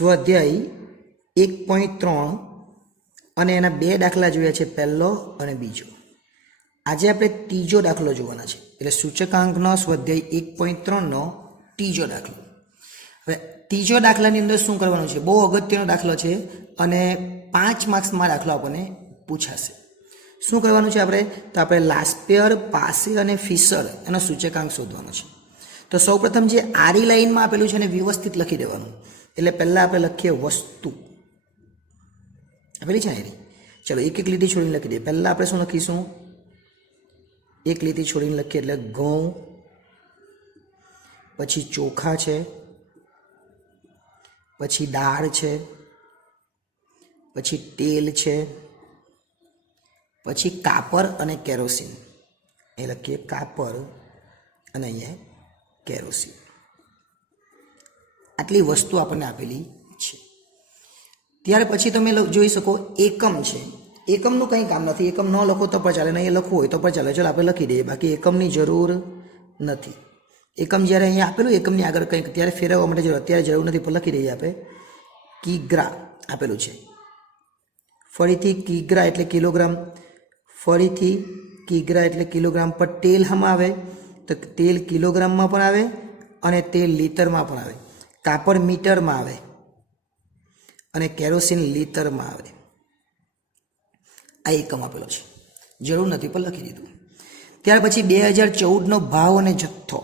સ્વાધ્યાય 1.3 અને એના બે દાખલા જોયા છે, પહેલો અને બીજો. આજે આપણે ત્રીજો દાખલો જોવાના છે, એટલે સૂચકાંકનો સ્વાધ્યાય 1.3નો ત્રીજો દાખલો. હવે ત્રીજો દાખલાની અંદર શું કરવાનું છે? બહુ અગત્યનો દાખલો છે અને 5 માર્ક્સમાં દાખલો આપણને પૂછાશે. શું કરવાનું છે આપણે? તો આપણે લાસ્પેયર, પાસેર અને ફિશર એનો સૂચકાંક શોધવાનો છે. તો સૌપ્રથમ જે આડી લાઈનમાં આપેલું છે એને વ્યવસ્થિત લખી દેવાનું. એટલે પહેલાં આપણે લખીએ વસ્તુ આપેલી છે ને. ચલો એક એક લીટી છોડીને લખી દઈએ. પહેલાં આપણે શું લખીશું? એક લીટી છોડીને લખીએ એટલે ઘઉં, પછી ચોખા છે, પછી દાળ છે, પછી તેલ છે, પછી કાપર અને કેરોસીન. એ લખીએ કાપર અને અહીંયા કેરોસીન. આટલી વસ્તુ આપણને આપેલી છે. ત્યાર પછી તમે જોઈ શકો એકમ છે. એકમનું કંઈ કામ નથી. એકમ ન લખો તો પણ ચાલે, નહીં લખવું હોય તો પણ ચાલે. ચાલો આપણે લખી દઈએ. બાકી એકમની જરૂર નથી. એકમ જ્યારે અહીંયા આપેલું એકમની આગળ કંઈક ત્યારે ફેરવવા માટે જરૂર, અત્યારે જરૂર નથી, પણ લખી દઈએ આપણે. કિગ્રા આપેલું છે. ફરીથી કિગ્રા એટલે કિલોગ્રામ, ફરીથી કિગ્રા એટલે કિલોગ્રામ. પર તેલ હમાં આવે તો તેલ કિલોગ્રામમાં પણ આવે અને તેલ લીટરમાં પણ આવે. કાપડ મીટરમાં આવે અને કેરોસીન લીટરમાં આવે. આ એકમ આપેલો છે, જરૂર નથી પણ લખી દીધું. ત્યાર પછી 2014નો ભાવ અને જથ્થો.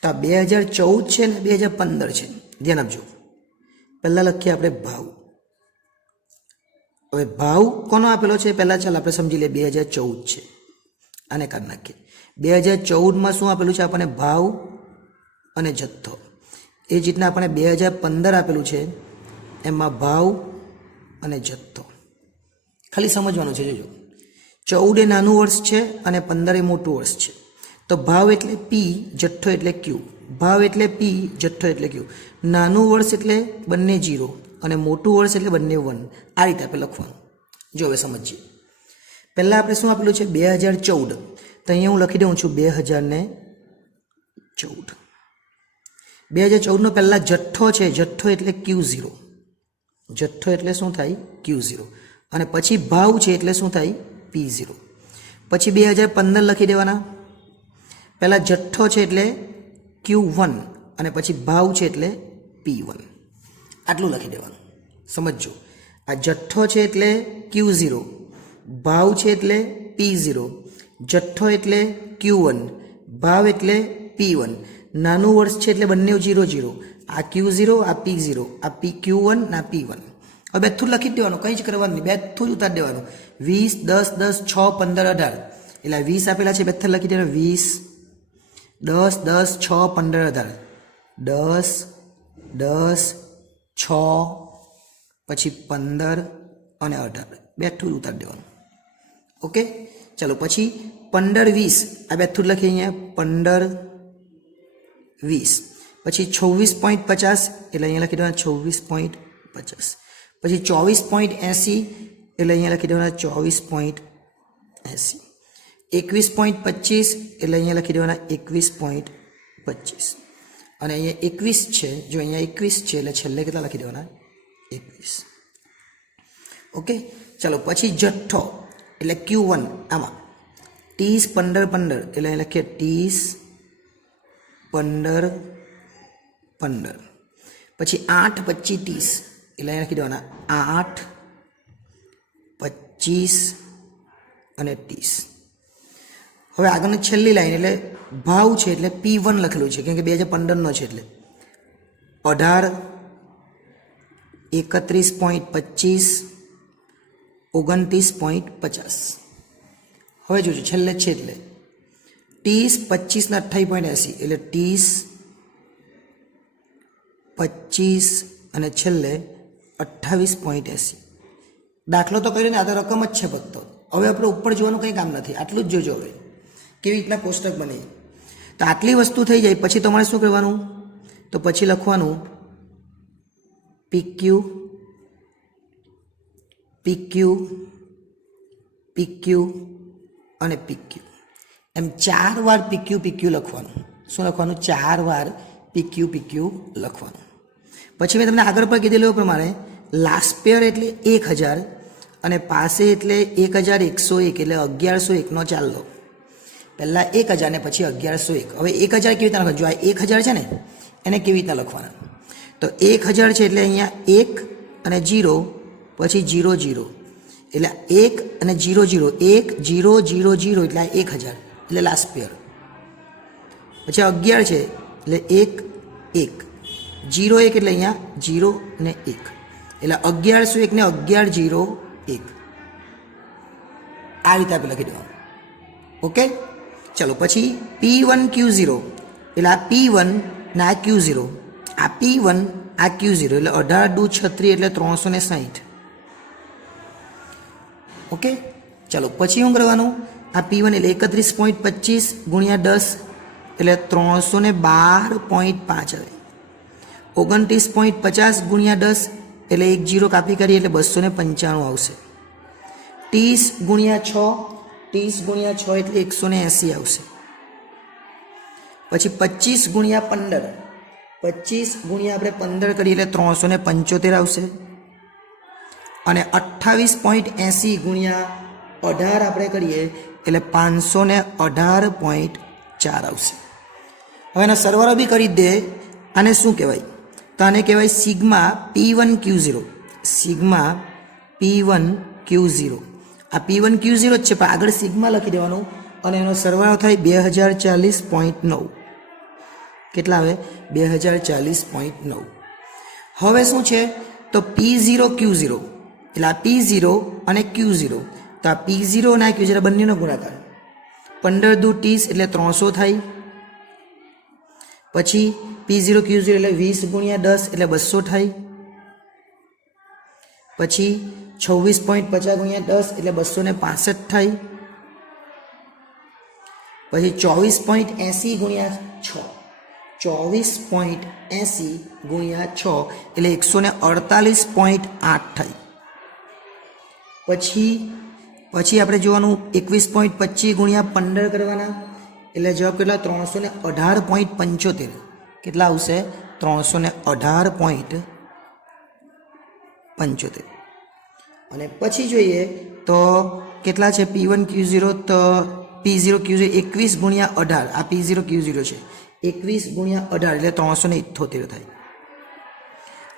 તો આ 2014 છે ને 2015 છે, ધ્યાન આપજો. પહેલાં લખીએ આપણે ભાવ. હવે ભાવ કોનો આપેલો છે પહેલાં ચાલ આપણે સમજી લઈએ. 2014 છે, આને કાઢી નાખીએ. 2014માં શું આપેલું છે આપણને? ભાવ અને જથ્થો. એ જ રીતના આપણે 2015 આપેલું છે, એમાં ભાવ અને જથ્થો. ખાલી સમજવાનું છે. જોજો, 14 એ નાનું વર્ષ છે અને 15 એ મોટું વર્ષ છે. તો ભાવ એટલે પી, જથ્થો એટલે ક્યુ. ભાવ એટલે પી, જથ્થો એટલે ક્યુ. નાનું વર્ષ એટલે બંને 0 અને મોટું વર્ષ એટલે બંને 1. આ રીતે આપણે લખવાનું. જો હવે સમજીએ. પહેલાં આપણે શું આપેલું છે? 2014. તો અહીંયા હું લખી દઉં છું 2014. 2014નો પહેલાં જથ્થો છે. જથ્થો એટલે Q0. જથ્થો એટલે શું થાય? Q0. અને પછી ભાવ છે એટલે શું થાય? P0. પછી 2015 લખી દેવાના. પહેલાં જથ્થો છે એટલે Q1 અને પછી ભાવ છે એટલે P1. આટલું લખી દેવાનું. સમજો, આ જથ્થો છે એટલે Q0, ભાવ છે એટલે P0, જથ્થો એટલે Q1, ભાવ એટલે P1. નાનું વર્ષ છે એટલે બંને 0 0. આ Q0, આ P0, આ Q1 ના P1. હવે બેથું લખી જ દેવાનું, કંઈ જ કરવાનું નહીં, બેથું જ ઉતારી દેવાનું. 20, 10, 10, 6, 15, 18. એટલે 20 આપેલા છે, બેથર લખી દેવાનું. 20, 10, 10, 6, 15, 18. 10, 10, 6, પછી 15 અને 18. બેઠું ઉતારી દેવાનું. ઓકે, ચલો પછી 15, 20. આ બેઠું લખીએ અહીંયા 15, 20. પછી 26.50 એટલે અહીંયા લખી દેવાના 26.50. પછી 24.80 એટલે અહીંયા લખી દેવાના 24.80. 21.25 એટલે અહીંયા લખી દેવાના 21.25. અને અહીંયા 21 છે, જો અહીંયા 21 છે એટલે છેલ્લે કેટલા લખી દેવાના? 21. ઓકે, ચાલો પછી જથ્થો એટલે Q1. આમાં 30, 15, 15 એટલે અહીં લખીએ 30, 15, 15. પછી 8, 25, 30 એટલે અહીં લખી દેવાના 8, 25 અને 30. હવે આગળની છેલ્લી લાઈન એટલે ભાવ છે એટલે P1 લખેલું છે, કેમ કે 2015નો છે એટલે 18, 31.25, 29.50. હવે જોજો છેલ્લે છે એટલે 30, 25 ને 28.80 એટલે 30, 25 અને છેલ્લે 28.80. દાખલો તો કર્યો ને, આ તો રકમ જ છે ફક્ત. હવે આપણે ઉપર જોવાનું કંઈ કામ નથી, આટલું જ જોજો. હવે કેવી રીતના કોષ્ટક બને તો આટલી વસ્તુ થઈ જાય પછી તમારે શું કરવાનું? તો પછી લખવાનું PQ, PQ, PQ અને PQ. એમ 4 વાર PQ PQ લખવાનું. શું લખવાનું? 4 વાર PQ PQ લખવાનું. પછી મેં તમને આગળ પર કીધેલું પ્રમાણે લાસ્પેર એટલે 1000 અને પાસે એટલે 1101 એટલે 1101નો ચાલ લો. પહેલાં 1000 ને પછી 1101. હવે 1000 કેવી રીતના લખવાનું? જો આ 1000 છે ને એને કેવી રીતના લખવાના? તો 1000 છે એટલે અહીંયા 1 અને 0 પછી 0 0 એટલે 1 અને 0 0 1 0 0 0 એટલે 1000 એટલે લાસ્ટ પેર. પછી 11 છે એટલે 1 1 0 1 એટલે અહીંયા 0 ને 1 એટલે 1101 ને 1101 આ રીતે આપણે લખી દેવાનું. ઓકે, ચલો પછી P1 Q0 એટલે આ P1 ને આ Q0, આ P1 આ Q0 એટલે 18 દુ 36 એટલે 360. ઓકે, ચલો પછી શું કરવાનું? આ P1 એટલે 31.25 ગુણ્યા 10 એટલે 312.5 આવે. 29.50 ગુણ્યા 10 એટલે 1 0 કાપી કરીએ એટલે 295 આવશે. 30 ગુણ્યા 6 એટલે 180 આવશે. પછી 25 ગુણ્યા 15, 25 ગુણ્યા આપણે 15 કરીએ એટલે 375 આવશે. અને 28.80 ગુણ્યા 18 આપણે કરીએ એટલે 518.4 આવશે. હવે એનો સરવાળો બી કરી દે. આને શું કહેવાય? તો આને કહેવાય sigma P1 Q0. Sigma P1 Q0. આ P1 Q0 જ છે, પણ આગળ સિગ્મા લખી દેવાનું અને એનો સરવાળો થાય 2040.9. કેટલા આવે? 2040.9. હવે શું છે? તો P0 Q0 એટલે આ P0 અને Q0. તો આ P0 અને આ Q0 બંનેનો ગુણાકાર 15 દુ 30 એટલે 300 થાય. પછી P0 Q0 એટલે 20 ગુણ્યા 10 એટલે 200 થાય. પછી 26.50 ગુણ્યા 10 એટલે 265 થાય. પછી 24.80 ગુણ્યા 6, 24.80 ગુણ્યા 6 એટલે 148.8 થાય. પછી આપણે જોવાનું 21.25 ગુણ્યા 15 કરવાના એટલે જવાબ કેટલા? 318.75. કેટલા આવશે? 318.75. અને પછી જોઈએ તો કેટલા છે P1 Q0? તો P0 Q0 21 ગુણ્યા 18. આ P0 Q0 છે, 21 ગુણ્યા 18 એટલે 378 થાય.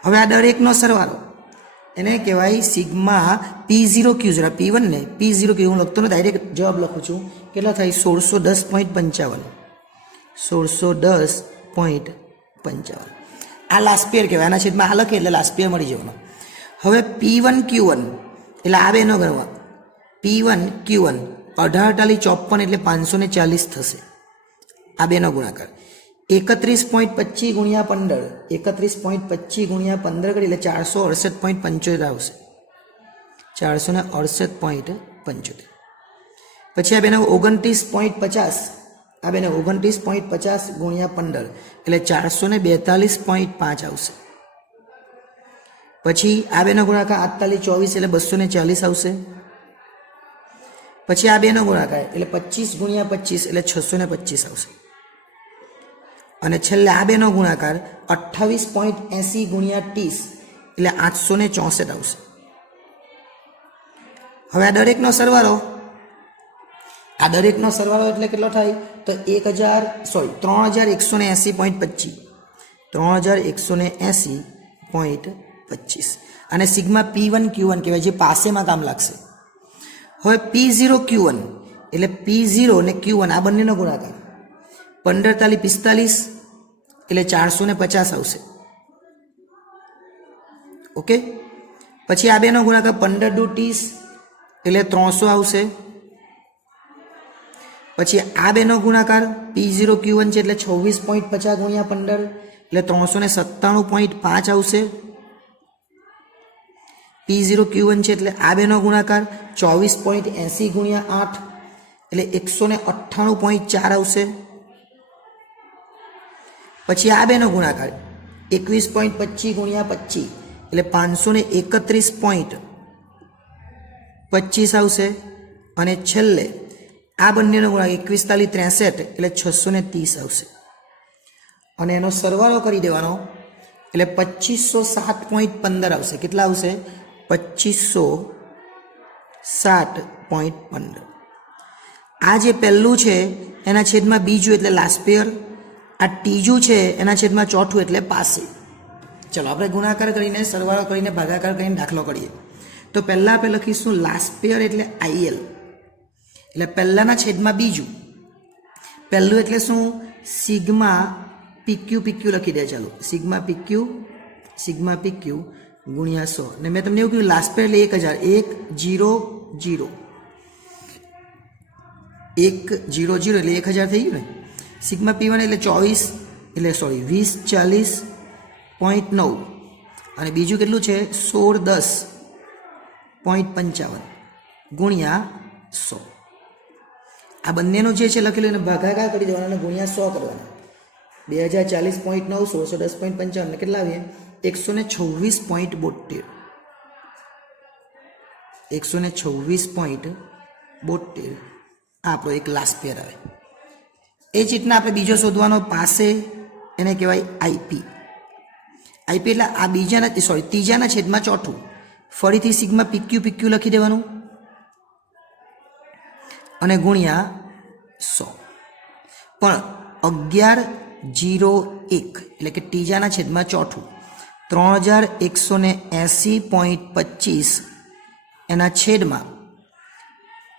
હવે આ દરેકનો સરવાળો એને કહેવાય સિગ્મા P0 Q0. P1 ને P0 Q0 હું લખતો ને ડાયરેક્ટ જવાબ લખું છું. કેટલા થાય? 1610.55. 1610.55 આ લાસ્ટ પેર કહેવાય. આના છેદમાં આ લખે એટલે લાસ્ટ પેર મળી જવાનો. હવે P1 Q1 એટલે આ બેનો ગણવા. P1 Q1 18 54 એટલે 540 થશે. આ બેનો ગુણાકાર 31.25 ગુણ્યા 15, 31.25 ગુણ્યા 15 કરી એટલે 468.75 આવશે. 468.75. પછી આ બેનો 29.50, આ બેનો 29.50 ગુણ્યા 15 એટલે 442.5 આવશે. પછી આ બેનો ગુણાકાર 48 24 એટલે 240 આવશે. પછી આ બેનો ગુણાકાર એટલે 25 ગુણ્યા 25 એટલે 625 આવશે. અને છેલ્લે આ બેનો ગુણાકાર 28.80 ગુણ્યા 30 એટલે 864 આવશે. હવે આ દરેકનો સરવાળો એટલે કેટલો થાય? તો 3180.25. 3180.25 અને સિગ્મા P1 Q1 કહેવાય, જે પાસેમાં કામ લાગશે. હવે P0 Q1 એટલે P0 ને Q1 આ બંનેનો ગુણાકાર 15 તાલી 45 એટલે 450 આવશે. ઓકે, પછી આ બેનો ગુણાકાર 15 દુ 30 એટલે 300 આવશે. પછી આ બેનો ગુણાકાર P0 Q1 છે એટલે 26.50 ગુણ્યા 15 એટલે 397.5 આવશે. P0 Q1 છે એટલે આ બેનો ગુણાકાર 24.80 ગુણ્યા 8 એટલે 198.4 આવશે. પછી આ બેનો ગુણાકાર 21.25 ગુણ્યા 25 એટલે 531.25 આવશે. અને છેલ્લે આ બંનેનો ગુણાકાર 21 63 એટલે 630 આવશે. અને એનો સરવાળો કરી દેવાનો એટલે 2507.15 આવશે. કેટલા આવશે? 2507.15. આ જે પહેલું છે એના છેદમાં બીજું એટલે લાસ્ટ પેયર, આ ત્રીજું છે એના છેદમાં ચોથું એટલે પાસે. ચલો આપણે ગુણાકાર કરીને, સરવાળો કરીને, ભાગાકાર કરીને દાખલો કરીએ. તો પહેલાં આપણે લખીશું લાસ્ટ પેયર એટલે IL, એટલે પહેલાંના છેદમાં બીજું. પહેલું એટલે શું? સિગ્મા PQ લખી દે. ચાલો સિગ્મા PQ ગુણ્યા 100. ને મેં તમને એવું કહ્યું લાસ્ટ પેયર એટલે 1000, 100 એટલે 1000 થઈ ગયું ને. સિગ્મા P1 એટલે 2040.9 અને બીજું કેટલું છે? 1610.55 ગુણ્યા 100. આ બંનેનું જે છે લખેલું એને ભાગાકાર કરી દેવાના અને ગુણ્યા 100 કરવાના. 2040.9 1610.55 કેટલા આવીએ? 126.72. 126.72 આપણો એક લાસ્ટ પેયર આવે. એ જ રીતના આપણે બીજો શોધવાનો પાસે, એને કહેવાય IP. એટલે આ ત્રીજાના છેદમાં ચોથું. ફરીથી સિગ્મા PQ લખી દેવાનું અને ગુણ્યા 100. પણ 1101 એટલે કે ત્રીજાના છેદમાં ચોથું 3180.25 એના છેદમાં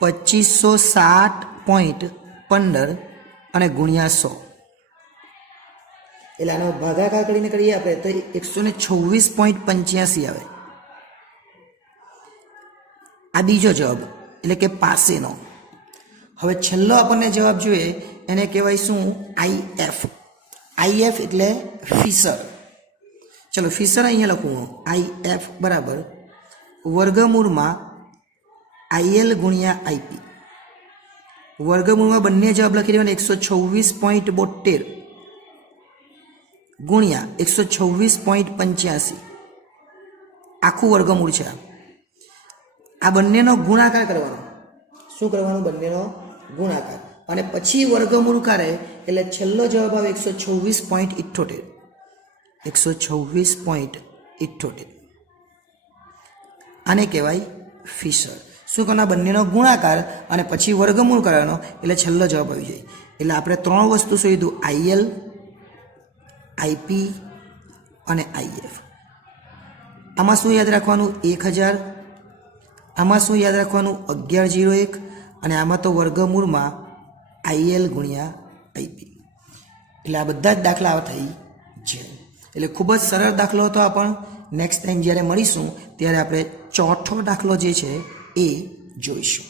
2507.15 અને ગુણ્યા 100. એટલે આનો ભાગાકાર કરીને કરીએ આપણે તો 126.85 આવે. આ બીજો જવાબ એટલે કે પાસેનો. હવે છેલ્લો આપણને જવાબ જોઈએ એને કહેવાય શું? IF. એટલે ફિશર. ચલો ફિશર અહીંયા લખું. IF બરાબર વર્ગમૂળમાં IL ગુણ્યા IP. વર્ગમૂળમાં બંને જવાબ લખી દેવાના. 126.72 ગુણ્યા 126.85 આખું વર્ગમૂળ છે. આ બંનેનો ગુણાકાર કરવાનો. શું કરવાનું? બંનેનો ગુણાકાર અને પછી વર્ગમૂળ કરે એટલે છેલ્લો જવાબ આવે 126.78. 126.78 આને કહેવાય ફિશર. શું કરવાના? બંનેનો ગુણાકાર અને પછી વર્ગમૂળ કરવાનો એટલે છેલ્લો જવાબ આવી જાય. એટલે આપણે ત્રણ વસ્તુ શોધીધું: IL, IP અને IF. આમાં શું યાદ રાખવાનું? 1000. આમાં શું યાદ રાખવાનું? 1101. અને આમાં તો વર્ગમૂળમાં IL ગુણ્યા IP. એટલે આ બધા જ દાખલા થઈ છે. એટલે ખૂબ જ સરળ દાખલો હતો. આ પણ નેક્સ્ટ ટાઈમ જ્યારે મળીશું ત્યારે આપણે ચોથો દાખલો જે છે એ જોઈશું.